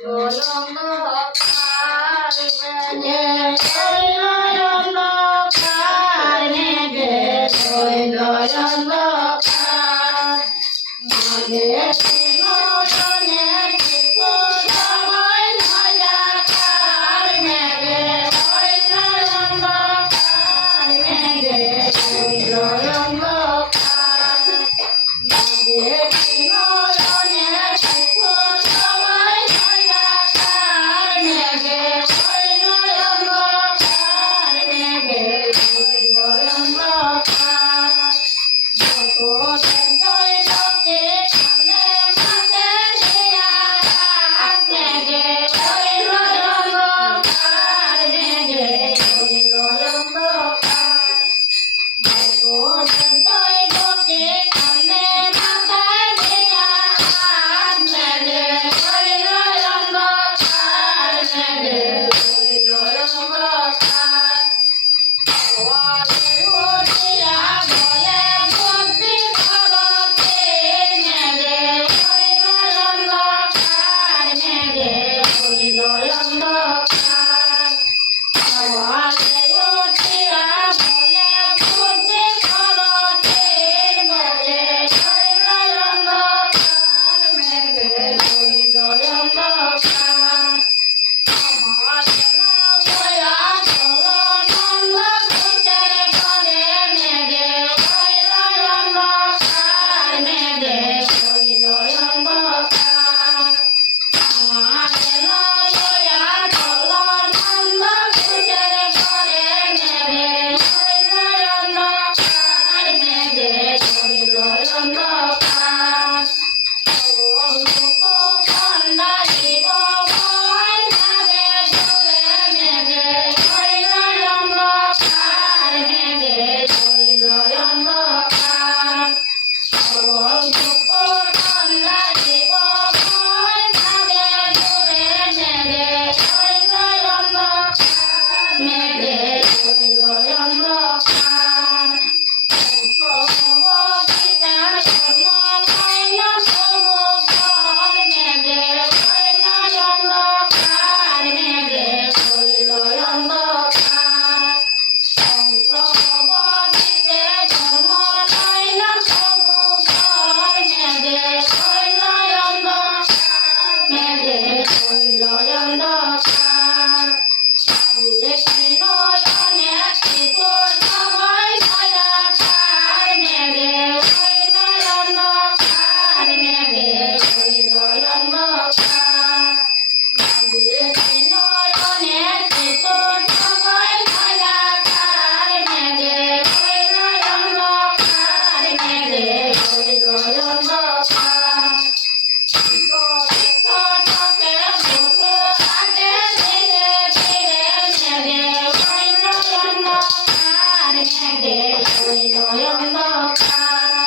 Hãy me llevo y lo. しで、よの世の中。